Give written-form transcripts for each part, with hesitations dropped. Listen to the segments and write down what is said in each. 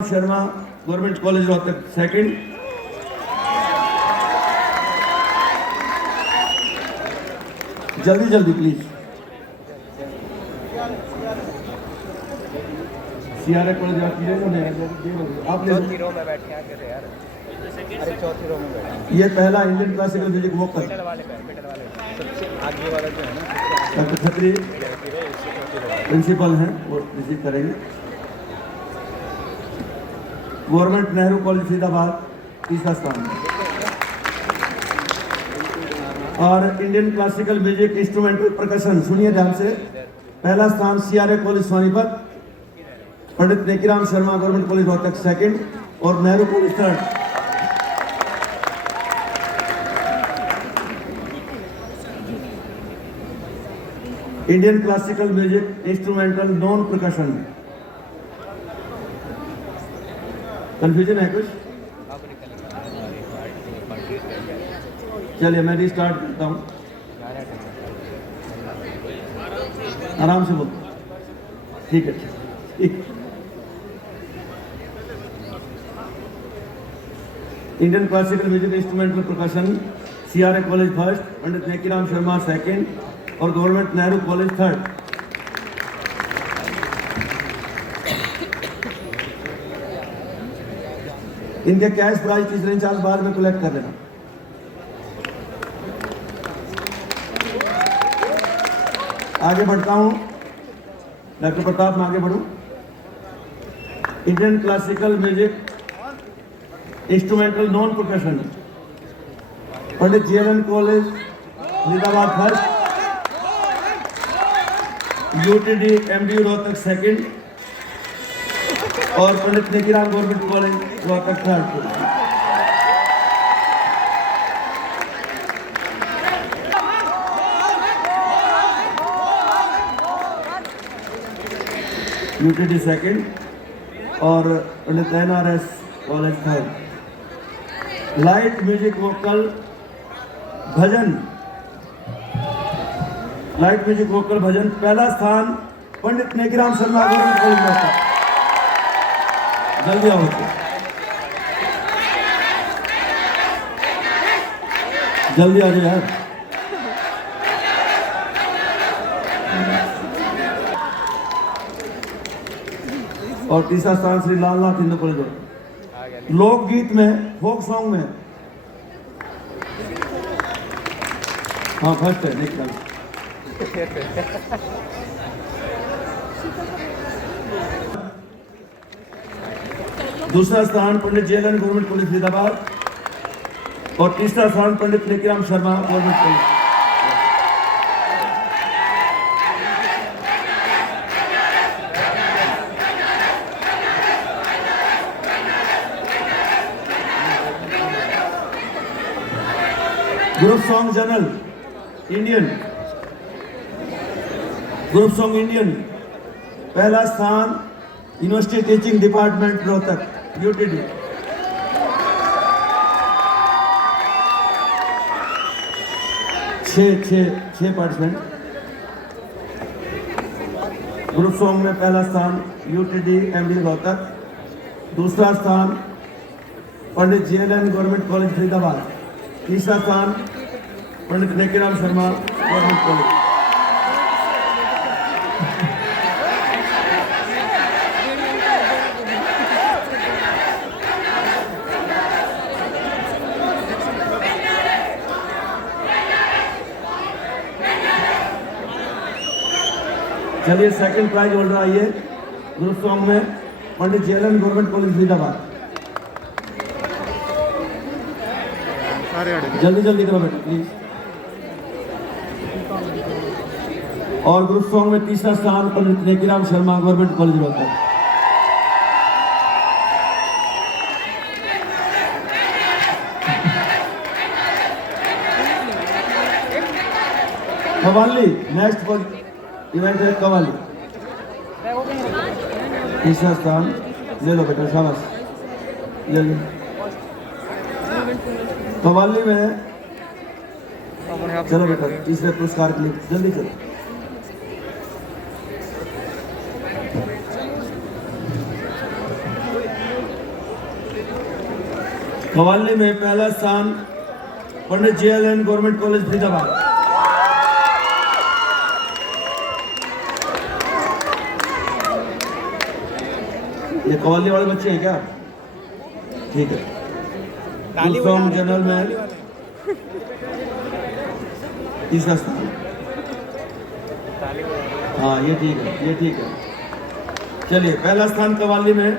Sharma government college Rohtak second. जल्दी जल्दी please. CRA college आप चौथी रो में बैठे आगे से यार। अरे चौथी रो में बैठे। ये पहला Indian classical music vocal middle वाले सबसे आगे वाला जो है ना, डॉक्टर खत्री प्रिंसिपल हैं, वो रिसीव करेंगे। गवर्नमेंट नेहरू कॉलेज फरीदाबाद तीसरा स्थान। और Indian classical music instrumental percussion, सुनिए ध्यान से, पहला स्थान CRA college Sonipat, Pandit Nekiram Sharma government college Rohtak second और Nehru college third. Indian classical music instrumental non percussion. Confusion है कुछ? चलिए मैं रिस्टार्ट करता हूँ, आराम से बोलो। ठीक है, ठीक। Indian classical music instrumental percussion CRA college first, Pandit Nekiram Sharma second और गवर्नमेंट नेहरू कॉलेज थर्ड। इनके कैश प्राइज तीसरे इंचार्ज बाद में कलेक्ट कर लेना। आगे बढ़ता हूं, डॉक्टर प्रताप, मैं आगे बढ़ूं। Indian classical music instrumental non percussion, Pandit GLN college Faridabad first, UTD MD Rohtak second और Pandit Nekiram government college Rohtak third. UTD second और Pandit NRS college third. Light music vocal bhajan, light music vocal bhajan पहला स्थान पंडित नेकीराम शर्मा गवर्नमेंट कॉलेज रोहतक। जल्दी आओ, जल्दी आ जाओ यार। और तीसरा स्थान श्री लालनाथ हिंदू कॉलेज। लोकगीत में, फोक सॉन्ग में, हाँ फर्स्ट है नेकीराम। दूसरा स्थान Pandit GLN government college Faridabad और तीसरा स्थान Pandit Nekiram Sharma government college. Group song general Indian, group song Indian पहला स्थान university teaching department Rohtak UTD. छह पार्टिसिपेंट। ग्रुप सॉन्ग में पहला स्थान यूटीडी एमडी रोहतक, दूसरा स्थान Pandit GLN government college Faridabad, तीसरा स्थान पंडित नेकीराम शर्मा गवर्नमेंट कॉलेज। चलिए सेकंड प्राइज होल्डर आइए। ग्रुप सॉन्ग में Pandit GLN government college Faridabad. जल्दी जल्दी करो बेटा प्लीज। और ग्रुप सॉन्ग में तीसरा स्थान Pandit Nekiram Sharma government college Rohtak. Qawwali next event है, कवाली तीसरा स्थान। ले लो बेटा, शाबाश, ले लो। कवाली में चलो बेटा, तीसरे पुरस्कार के लिए जल्दी चलो। कव्वाली में पहला स्थान Pandit JLN government college Faridabad. ये कव्वाली वाले बच्चे हैं क्या? ठीक है। ग्रुप जनरल में तीसरा स्थान। हाँ ये ठीक है, ये ठीक है। चलिए, पहला स्थान कव्वाली में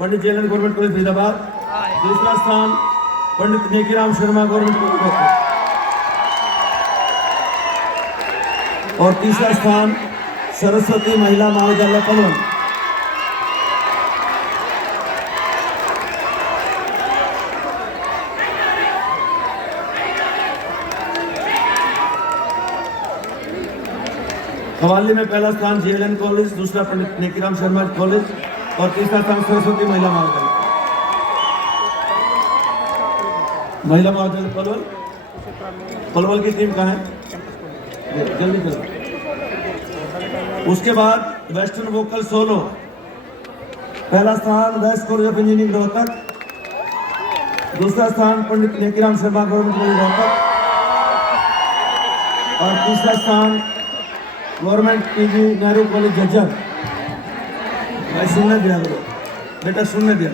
पंडित JLN गवर्नमेंट कॉलेज फरीदाबाद, दूसरा स्थान पंडित नेकीराम शर्मा गवर्नमेंट कॉलेज रोहतक और तीसरा स्थान सरस्वती महिला महाविद्यालय पलवल। कव्वाली में पहला स्थान JLN कॉलेज, दूसरा पंडित नेकीराम शर्मा कॉलेज और तीसरा स्थान सरस्वती महिला महाविद्यालय पलवल। पलवल की टीम कहाँ है? जल्दी चलो। उसके बाद वेस्टर्न वोकल सोलो, पहला स्थान West college of engineering Rohtak, दूसरा स्थान पंडित नेकीराम शर्मा गवर्नमेंट कॉलेज रोहतक और तीसरा स्थान government PG Nehru college Jhajjar. सुनने दिया बेटा, सुनने दिया।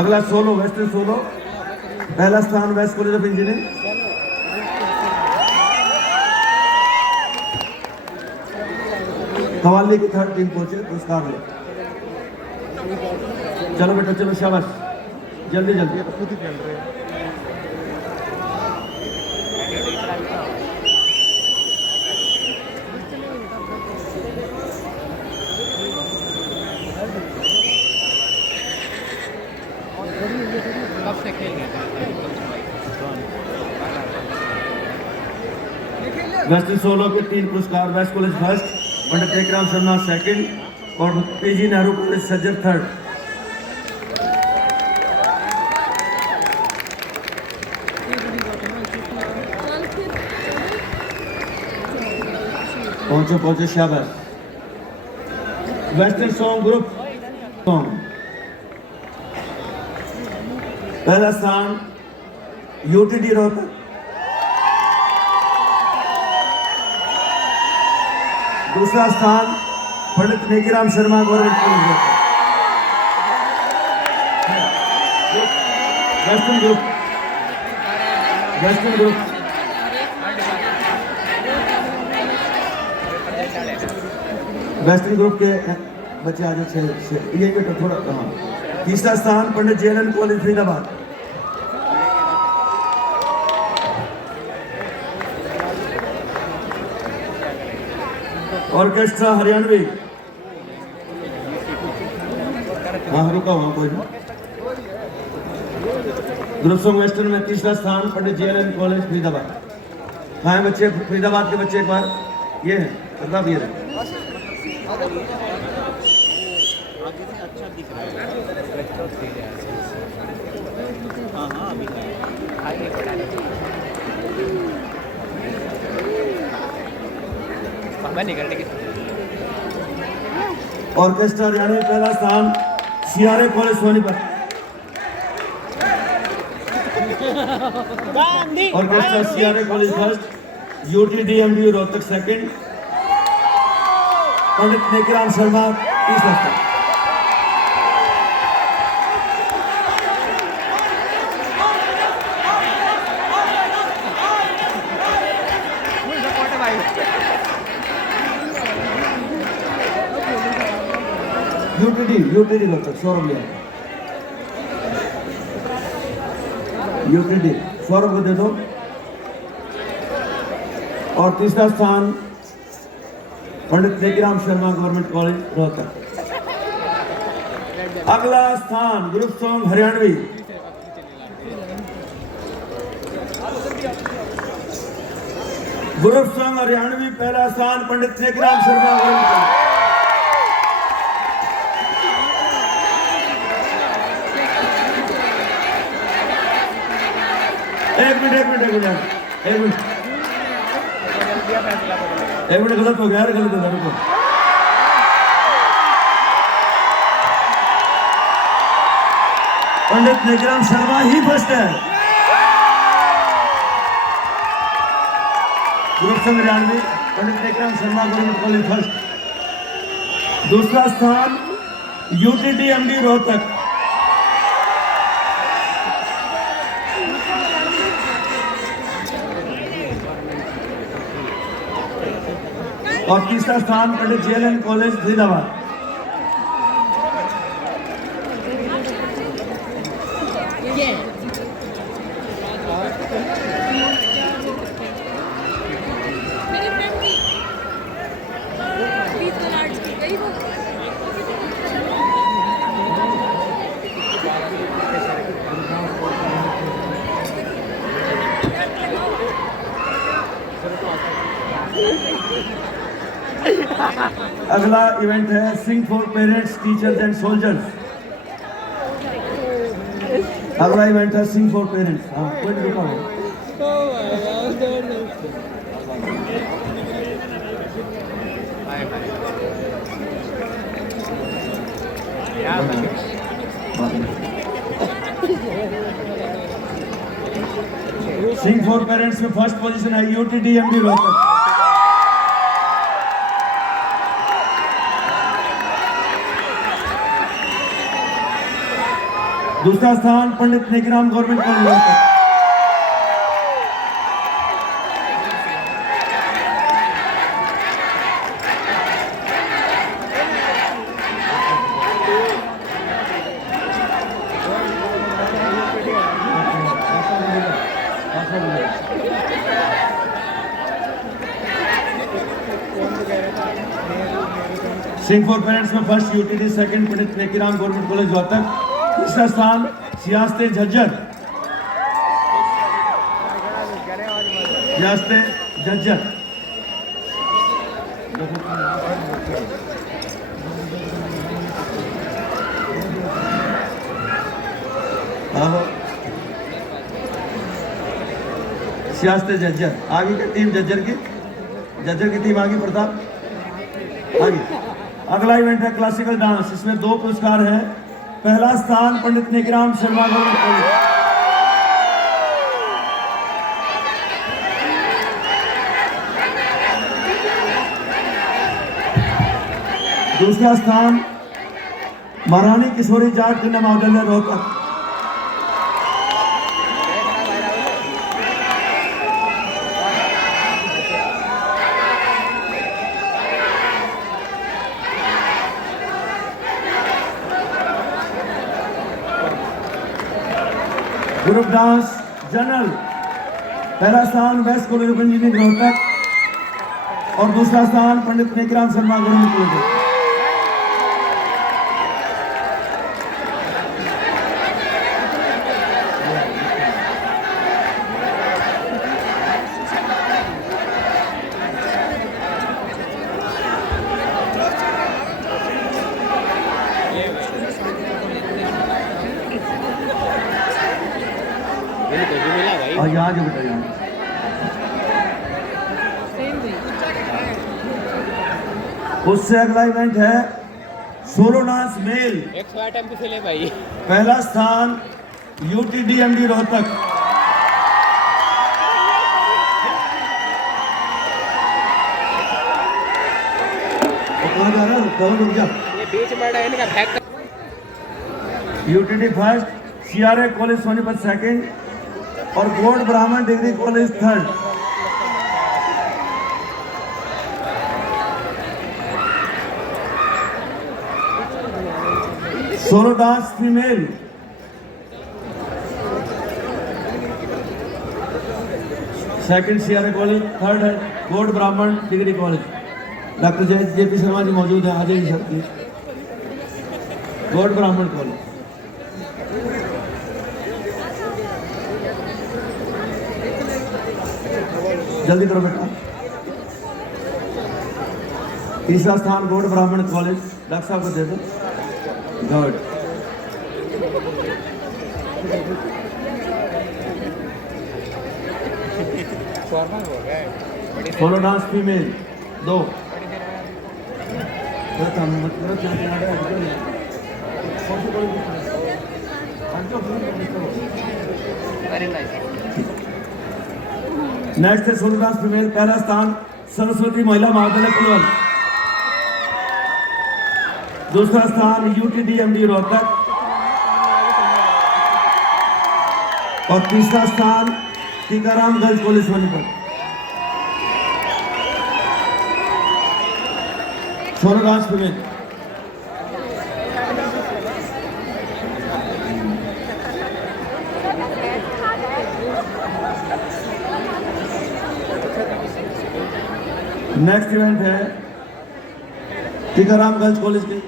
अगला सोलो, वेस्टर्न सोलो, पहला स्थान वेस्ट कॉलेज ऑफ इंजीनियरिंग, कव्वाली की थर्ड टीम पहुंचे, पुरस्कार ले। चलो बेटा, चलो, शाबाश, जल्दी जल्दी। वेस्टर्न सोलो के 3 पुरस्कार, waste college first, Pandit Nekiram Sharma second और PG Nehru college Jhajjar third. पहुंचे, शाबाश। वेस्टर्न सॉन्ग ग्रुप सॉन्ग, पहला स्थान UTD रोहतक, दूसरा स्थान Pandit Nekiram Sharma government college Rohtak. Western group के बच्चे आज ये बेटा थोड़ा। हाँ, तीसरा स्थान Pandit JLN college Faridabad, orchestra Haryanvi. हाँ, रुका वहां कोई नहीं। ग्रुप सॉन्ग वेस्टर्न में तीसरा स्थान पंडित JLN कॉलेज फरीदाबाद। हाँ बच्चे, फरीदाबाद के बच्चे एक बार ये है प्रताप, ये अच्छा दिख रहा है। हाँ हाँ, अभी ऑर्केस्ट्रा हरियाणवी, पहला स्थान CRA college Sonipat, orchestra CRA college first, UTD MBU Rohtak second, Pandit Nekiram Sharma तीसरा स्थान। UTD रोहतक सौरभ लिया, UTD सौरभ को दे दो। और तीसरा स्थान पंडित नेकीराम शर्मा गवर्नमेंट कॉलेज रोहतक। अगला स्थान group song Haryanvi, group song Haryanvi, पहला स्थान पंडित नेकीराम शर्मा गवर्नमेंट कॉलेज। एक मिनट गलत हो गया यार, गलत हो गया, रुको। पंडित नेकराम शर्मा ही फर्स्ट है। Group song 93 Pandit Nekram Sharma government college first. दूसरा स्थान यूटीडी एमडी रोहतक। और तीसरा स्थान पंडित जेएलएन कॉलेज फरीदाबाद। अगला इवेंट है sing for parents teachers and soldiers. अगला इवेंट है सिंग फॉर पेरेंट्स। हाँ कोई नहीं रुका हो। सिंग फॉर पेरेंट्स में फर्स्ट पोजीशन है यूटीडी एमडी रोहतक। दूसरा स्थान Pandit Nekram government college Rohtak. Sing for parents में first UTD, second Pandit Nekram government college Rohtak. तीसरा स्थान सियासते झज्जर। सियासते झज्जर। सियासते झज्जर आगे की टीम झज्जर की टीम आगे प्रताप आगे। अगला इवेंट है क्लासिकल डांस। इसमें 2 पुरस्कार हैं। पहला स्थान पंडित नेकराम शर्मा गवर्नमेंट कॉलेज। दूसरा स्थान महारानी किशोरी जाट कन्या महाविद्यालय रोहतक। ग्रुप डांस जनरल पहला स्थान West college of engineering Rohtak और दूसरा स्थान पंडित नेकराम शर्मा गवर्नमेंट कॉलेज। और यहाँ जो बेटा यहाँ उससे अगला इवेंट है सोलो डांस मेल। भाई पहला स्थान UTD MD Rohtak. UTD first, CRA college Sonipat second और Gaur Brahman degree college third. Solo dance female second CRA college, third है Gaur Brahman degree college. Doctor JP Sharma ji मौजूद है, आ जाइए सर प्लीज। गौड़ ब्राह्मण कॉलेज। जल्दी करो बेटा। तीसरा स्थान गौड़ ब्राह्मण कॉलेज, डॉक्टर साहब को दे दो। Good. Solo dance female 2। Very nice. Next है 16 क्लास फीमेल, पहला स्थान सरस्वती महिला महाविद्यालय पलवल, दूसरा स्थान यूटीडी एमडी रोहतक और तीसरा स्थान Tikaram girls college Sonipat. 16 class female. Next event है टीकाराम गर्ल्स कॉलेज के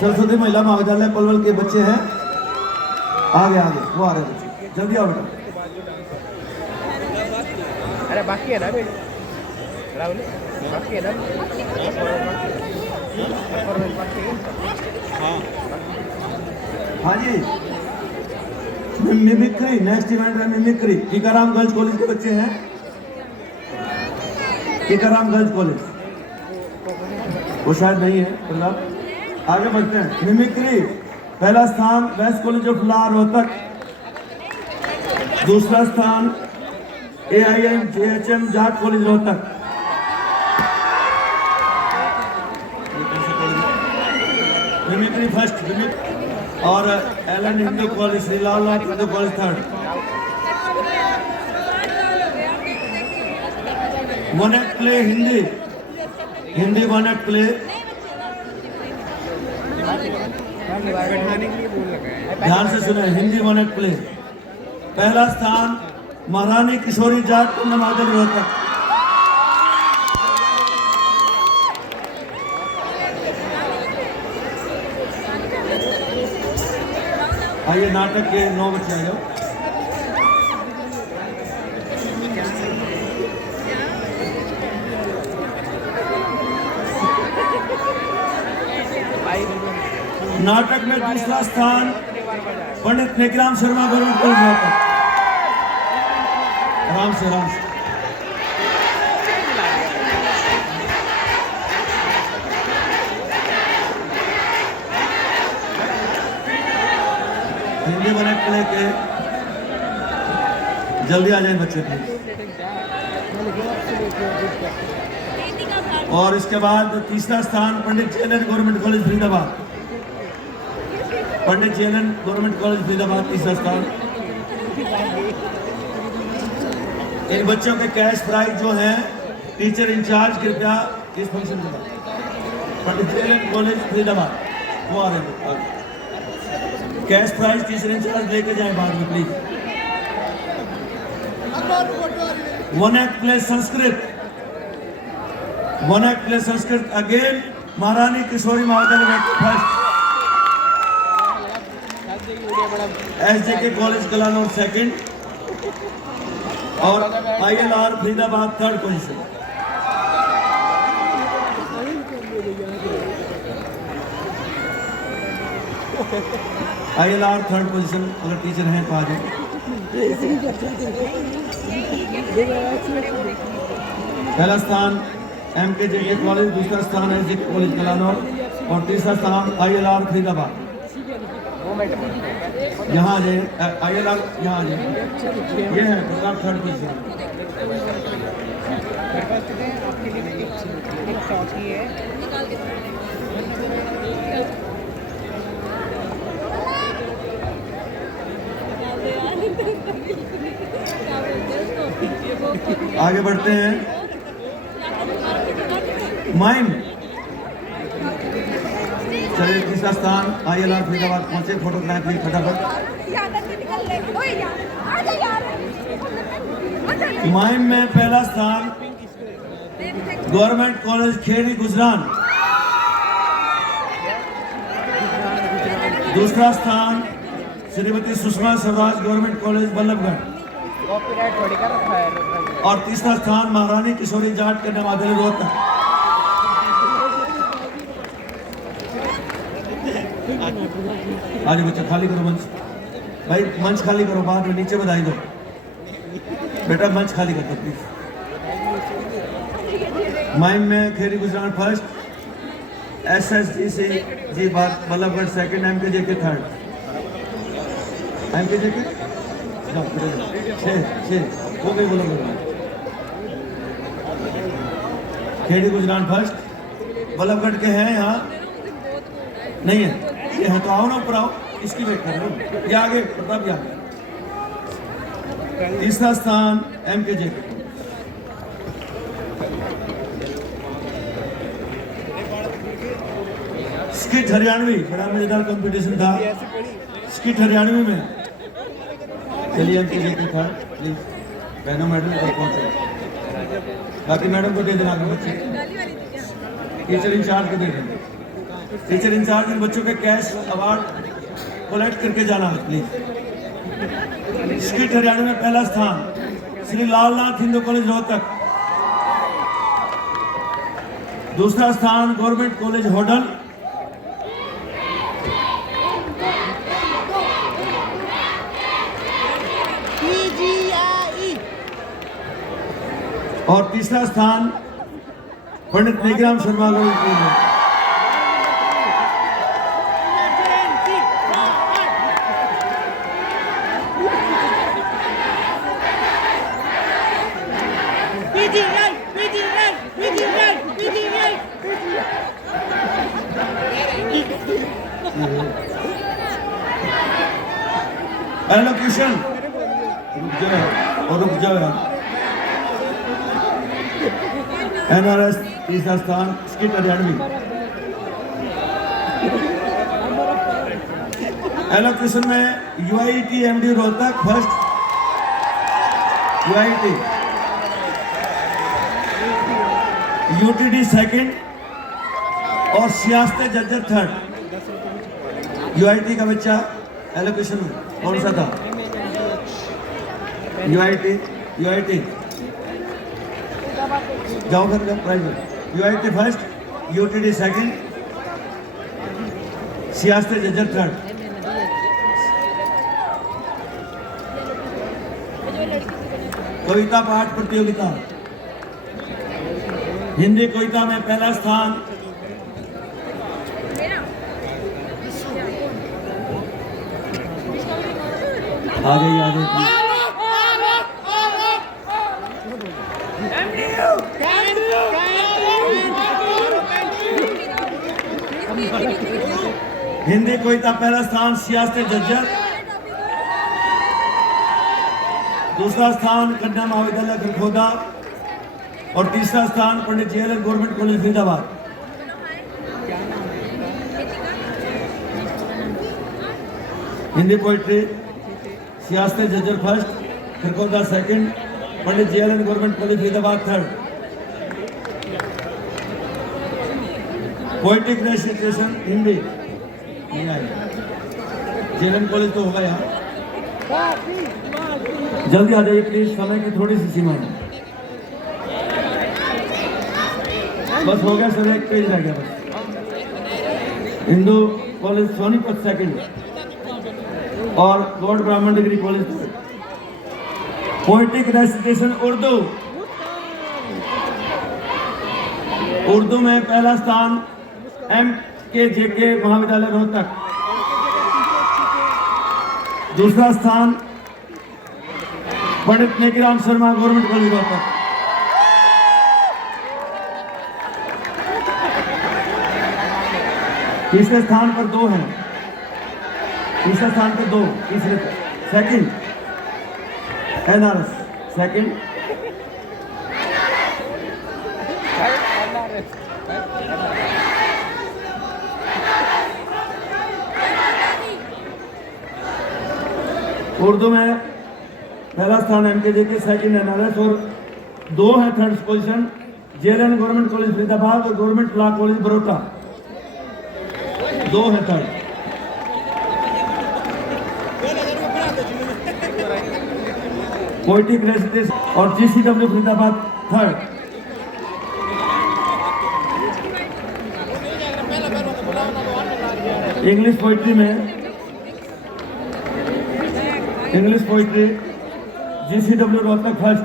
सरस्वती महिला महाविद्यालय पलवल के बच्चे हैं। आगे आगे वो आ रहे हैं बच्चे, जल्दी आओ बेटा। अरे बाकी है ना अभी राहुल, बाकी है ना हाँ जी, मिमिक्री। नेक्स्ट इवेंट है मिमिक्री। टीकाराम गर्ल्स कॉलेज के बच्चे हैं, टीकाराम गर्ल्स कॉलेज, वो शायद नहीं है मतलब। आगे बढ़ते हैं। मिमिक्री, पहला स्थान West college of law Rohtak, दूसरा स्थान AIM JHM Jat college Rohtak, mimicry first और LN Hindu college Shrilal Hindu college third. One act play Hindi, Hindi one act play, ध्यान से सुने, हिंदी वन एक्ट प्ले। पहला स्थान महारानी किशोरी जाट कन्या महाविद्यालय रोहतक, आइए नाटक के 9 बच्चे आ जाओ। नाटक में दूसरा स्थान पंडित नेकराम शर्मा गवर्नमेंट कॉलेज रोहतक। आराम से आराम से। हिंदी बने प्ले के जल्दी आ जाए बच्चे प्लीज। और इसके बाद तीसरा स्थान पंडित JNN गवर्नमेंट कॉलेज फरीदाबाद, पंडित JNN गवर्नमेंट कॉलेज फरीदाबाद तीसरा स्थान। इन बच्चों के कैश प्राइज जो हैं टीचर इंचार्ज कृपया इस फंक्शन में पंडित JNN कॉलेज फरीदाबाद वो आ रहे हैं। कैश प्राइज टीचर इंचार्ज लेके जाएं बाद में please. One act play Sanskrit, one act play Sanskrit again महारानी किशोरी महाविद्यालय first, SJK college Kalanaur second और ILR Faridabad third position. ILR third position. अगर टीचर हैं तो आ जाए। पहला स्थान MKJK कॉलेज, दूसरा स्थान SJK कॉलेज कलानौर और तीसरा स्थान ILR फरीदाबाद। यहाँ आ जाए, ILR यहाँ आ जाए। ये है थर्ड पोजीशन। आगे बढ़ते हैं। माइम, चलिए तीसरा स्थान ILR फरीदाबाद पहुंचे। फोटोग्राफ ली फटाफट। माइम में पहला स्थान गवर्नमेंट कॉलेज खेड़ी गुजरान, दूसरा स्थान श्रीमती सुषमा स्वराज गवर्नमेंट कॉलेज बल्लभगढ़ और तीसरा स्थान महारानी किशोरी जाट कन्या महाविद्यालय रोहतक। आज बच्चा खाली करो मंच, भाई मंच खाली करो, बाद में नीचे बधाई दो बेटा, मंच खाली कर दो प्लीज। माइम में खेड़ी गुजरान फर्स्ट, SSGC जी बल्लभगढ़ सेकंड, MKJ के थर्ड, MKJ के छः वो भी बल्लभगढ़। खेड़ी गुजरान फर्स्ट, बल्लभगढ़ के हैं यहाँ नहीं है, ये है तो आओ ना ऊपर आओ, इसकी वेट कर रहे हो, ये आगे प्रताप ये आगे। तीसरा स्थान MKJ। स्किट हरियाणवी बड़ा मजेदार कंपटीशन था, स्किट हरियाणवी में। चलिए MKJ के थर्ड प्लीज, बहनों मैडम तक पहुंचे, बाकी मैडम को दे देना आगे बच्चे, टीचर इंचार्ज को दे देंगे। टीचर इंचार्ज इन बच्चों के कैश अवार्ड कलेक्ट करके जाना है प्लीज। स्किट हरियाणा में पहला स्थान श्री लालनाथ हिंदू कॉलेज रोहतक। दूसरा स्थान गवर्नमेंट कॉलेज होडल। और तीसरा स्थान पंडित नेग्राम शर्मा कॉलेज। एलोक्यूशन रुक जाओ यार। NRS तीसरा स्थान, स्किट हरियाणवी। एलोक्यूशन में UIT MD Rohtak first, UIT UTD second और सियासत जज्जर थर्ड। UIT का बच्चा एलोकेशन में कौन सा था? UIT जाओ फिर private. UIT first, UTD second, सियासत जज्जर थर्ड। कविता पाठ प्रतियोगिता, हिंदी कविता में पहला स्थान आ गई। हिंदी कविता पहला स्थान सियासत जज्जर। दूसरा स्थान कन्या महाविद्यालय खरखोदा और तीसरा स्थान Pandit JLN government college Faridabad. Hindi poetry सियासत जज्जर फर्स्ट, खरखोदा सेकंड, पंडित JLN government college Faridabad third. Poetic recitation Hindi JLN college तो होगा यहाँ। जल्दी आ जाइए प्लीज, समय की थोड़ी सी सीमा है। बस हो गया सर, एक पेज रह गया बस। हिंदू कॉलेज सोनीपत सेकंड और लॉर्ड ब्राह्मण degree college. Poetic recitation Urdu में पहला स्थान MKJK महाविद्यालय रोहतक। दूसरा स्थान पंडित नेकीराम शर्मा गवर्नमेंट कॉलेज रोहतक। तीसरे स्थान पर दो हैं, तीसरे स्थान पर दो, तीसरे सेकंड NRS सेकंड। उर्दू में पहला स्थान MKJ के, सेकंड NRS और दो है third position JLN government college Faridabad और गवर्नमेंट लॉ कॉलेज बड़ौदा। दो है थर्ड। पोइट्रिक रेसिटेशन और GCW Faridabad third. English poetry में English poetry GCW Rohtak first.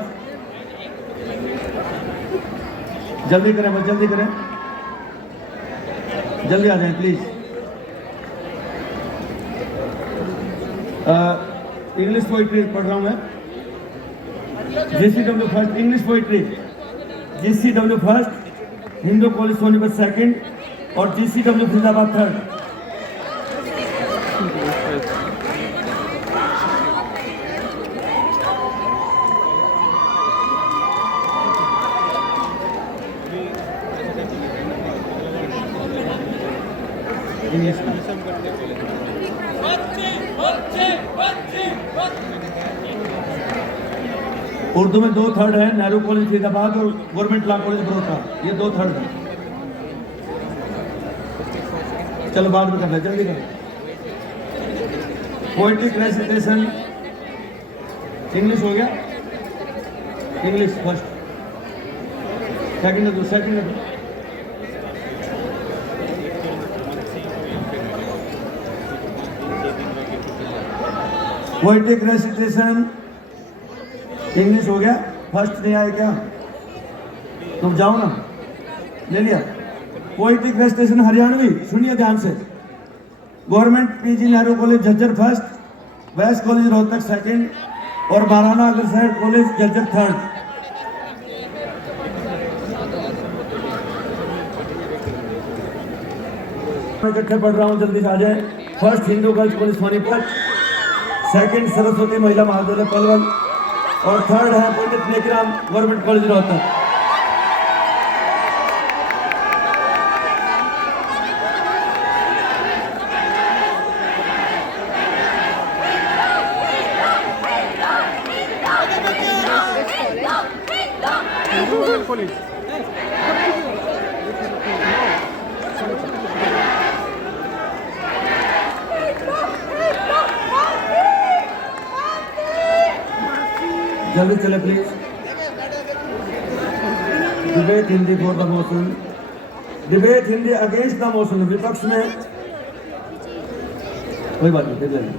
जल्दी करें बस, जल्दी करें। जल्दी आ जाएं प्लीज। इंग्लिश पोइट्री पढ़ रहा हूँ मैं। JCW first English poetry, JCW first, Hindu college Sonipat second और JCW फरीदाबाद थर्ड। इंग्लिश में उर्दू में 2 थर्ड है, नेहरू कॉलेज फरीदाबाद और गवर्नमेंट लॉ कॉलेज बड़ौदा, ये 2 थर्ड है। चलो बाद में करना, जल्दी करो। पोएटिक रेसिटेशन इंग्लिश हो गया, English first, second poetic recitation English हो गया, फर्स्ट नहीं आया क्या? तुम जाओ ना, ले लिया। पोएटिक रेसिटेशन हरियाणवी, सुनिए ध्यान से। Government PG Nehru college Jhajjar first, West college Rohtak second और महाराणा अग्रसेन कॉलेज झज्जर थर्ड। इकट्ठे पढ़ रहा हूँ, जल्दी से आ जाए। First Hindu girls college Sonipat, second Saraswati महिला महाविद्यालय पलवल और थर्ड है पंडित नेकीराम गवर्नमेंट कॉलेज रोहतक। जल्दी चले please. Debate Hindi for the motion, debate Hindi against the motion. विपक्ष में कोई बात नहीं, देख लेंगे।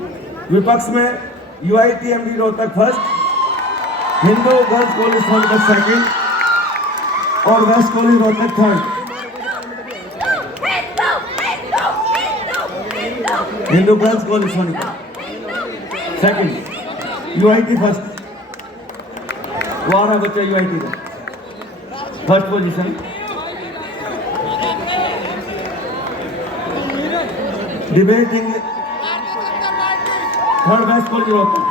विपक्ष में UITMD Rohtak first, Hindu girls college Sonipat second और west college Rohtak third. Hindu girls college Sonipat second, UIT first, 12 बच्चा UIT का first position. Debating third west college Rohtak,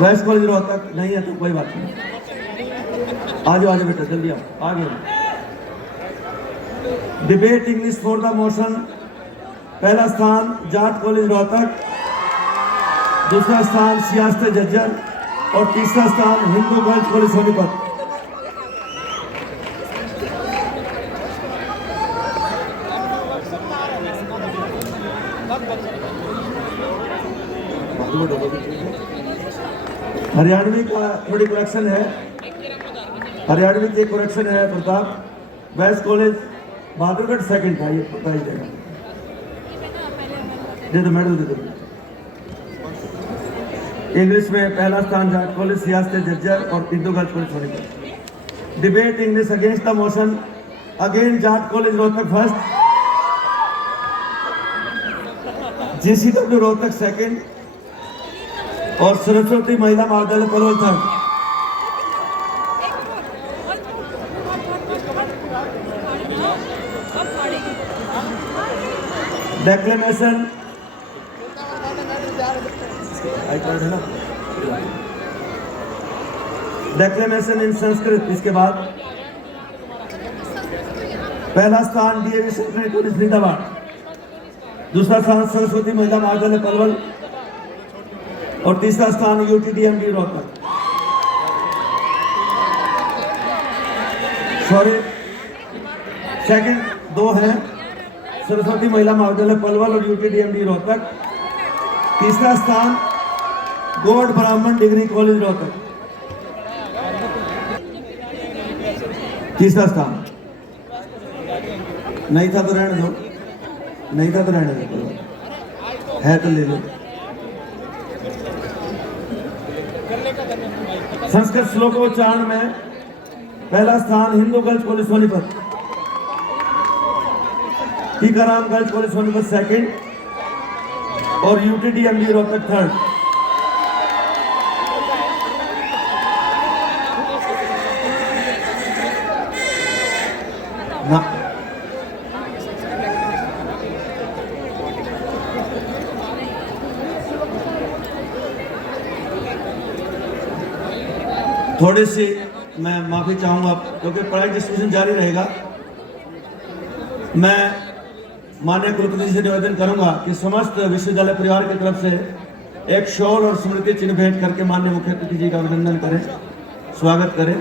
west college Rohtak नहीं है तो कोई बात नहीं। आ जाओ बेटा, जल्दी आओ, आगे। Debate English for the motion, पहला स्थान जाट कॉलेज रोहतक, दूसरा स्थान सियासत झज्जर और तीसरा स्थान हिंदू गर्ल्स कॉलेज सोनीपत। हरियाणवी का थोड़ी करेक्शन है, हरियाणवी की करेक्शन है Pratap. West college Bahadurgarh second था, ये प्राइज देगा, दे दो मेडल दे दो। इंग्लिश में पहला स्थान जाट कॉलेज सियासत झज्जर और Hindu girls college Sonipat. Debate English against the motion, again Jat college Rohtak first, JCW Rohtak second और सरस्वती महिला महाविद्यालय पलवल थर्ड। डेक्लेमेशन डेक्लेमेशन इन संस्कृत। इसके बाद पहला स्थान DAV सेंट्रल कॉलेज फरीदाबाद, दूसरा स्थान सरस्वती महिला महाविद्यालय पलवल और तीसरा स्थान UTDMD रोहतक। सॉरी, सेकंड 2 हैं, सरस्वती महिला महाविद्यालय पलवल और UTDMD रोहतक। तीसरा स्थान गौड़ ब्राह्मण डिग्री कॉलेज रोहतक, तीसरा स्थान। नहीं था तो रहने दो, नहीं था तो रहने दो, है तो ले लो। संस्कृत श्लोकोच्चारण में पहला स्थान Hindu girls college Sonipat, Tikaram girls college Sonipat second और यूटीडी एमडी रोहतक थर्ड। थोड़ी सी मैं माफी चाहूंगा क्योंकि पढ़ाई डिस्कशन जारी रहेगा। मैं माननीय कुलपति जी से निवेदन करूंगा कि समस्त विश्वविद्यालय परिवार की तरफ से एक शॉल और स्मृति चिन्ह भेंट करके माननीय मुख्य अतिथि जी का अभिनंदन करें, स्वागत करें।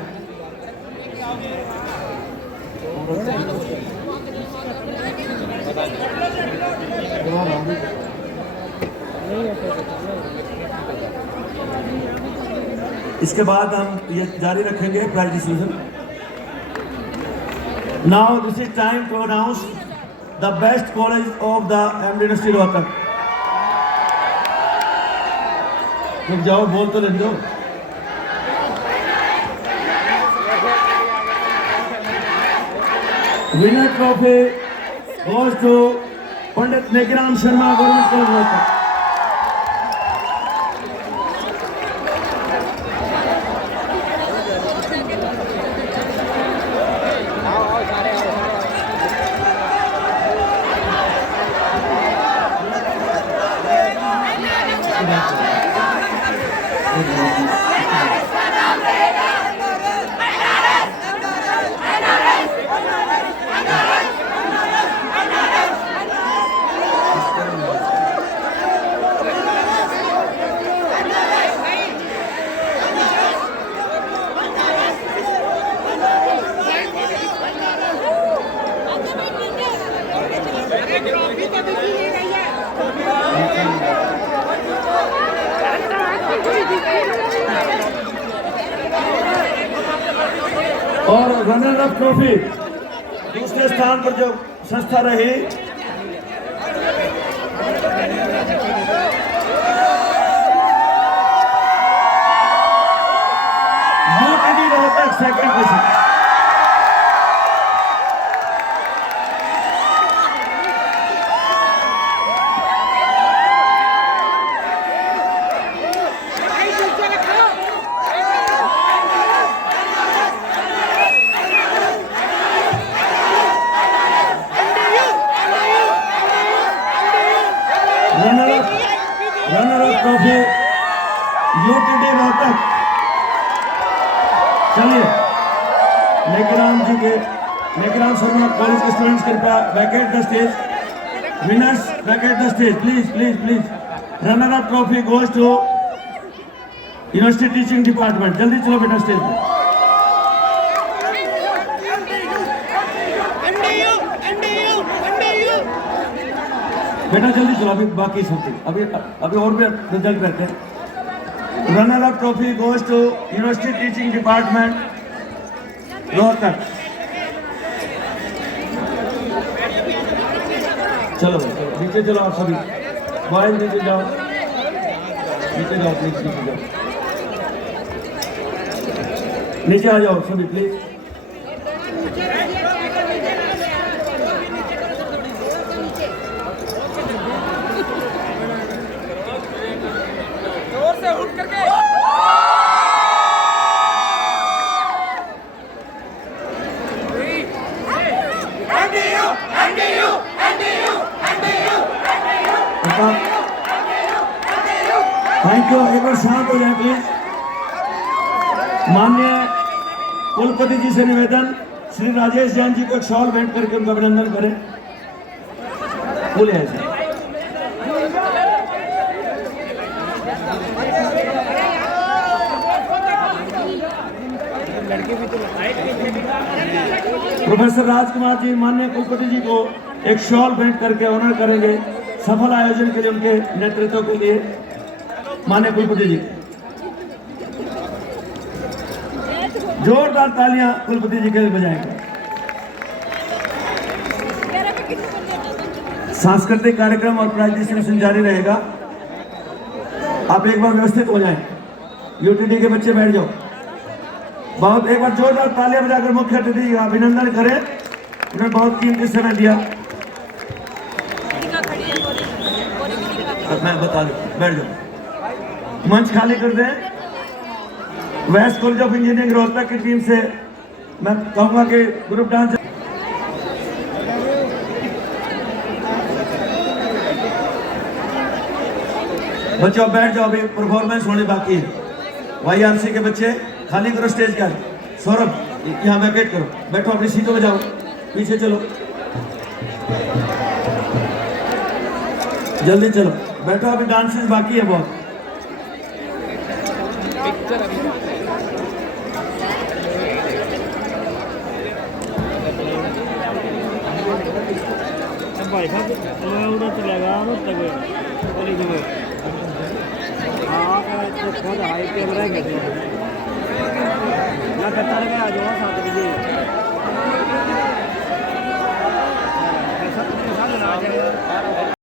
इसके बाद हम ये जारी रखेंगे prize distribution. Now this is time to announce the best college of the MD university Rohtak. तुम जाओ, बोल तो लेने दो। Winner trophy goes to Pandit Nekiram Sharma, government college Rohtak. और रनर अप ट्रॉफी दूसरे स्थान पर जो संस्था रही UTD Rohtak second position. Runner up trophy UTD Rohtak. चलिए नेकीराम शर्मा कॉलेज के स्टूडेंट्स कृपया vacate the stage. Winners vacate the stage please please please. Runner up trophy goes to university teaching department. जल्दी चलो बेटा स्टेज पे। बेटा जल्दी चलो, अभी बाकी सब अभी और भी रिजल्ट रहते हैं। Runner up trophy goes to university teaching department Rohtak. चलो नीचे चलो आप सभी, बॉयज नीचे जाओ, नीचे जाओ प्लीज, नीचे जाओ, नीचे आ जाओ सभी प्लीज। Thank you. एक बार शांत हो जाए प्लीज। माननीय कुलपति जी से निवेदन, श्री राजेश जैन जी को एक शॉल भेंट करके उनका अभिनंदन करें। बोले ऐसे प्रोफेसर राजकुमार जी माननीय कुलपति जी को एक शॉल भेंट करके ऑनर करेंगे सफल आयोजन के लिए, उनके नेतृत्व के लिए। माननीय कुलपति जी, जोरदार तालियां कुलपति जी के लिए बजाएंगे। सांस्कृतिक कार्यक्रम और प्राइज डिस्ट्रीब्यूशन जारी रहेगा। आप एक बार व्यवस्थित हो जाएं। यूटीडी के बच्चे बैठ जाओ। बहुत एक बार जोरदार तालियां बजाकर मुख्य अतिथि का अभिनंदन करें, उन्होंने बहुत कीमती समय दिया। मैं बता दूं, बैठ जाओ। मंच खाली कर दें। West college of engineering Rohtak की टीम से मैं कहूंगा कि ग्रुप डांस। बच्चों बैठ जाओ, अभी परफॉर्मेंस होने बाकी है। YRC के बच्चे खाली करो स्टेज का। सौरभ यहाँ वैकेट करो, बैठो अपनी सीटों में जाओ, पीछे चलो, जल्दी चलो, बैठो, अभी डांसेस बाकी है बहुत। भाई साहब मैं उधर चलेगा ना तक वाली जगह हाँ खुद हाई कैमरा है ना कतर गया जो 7 बजे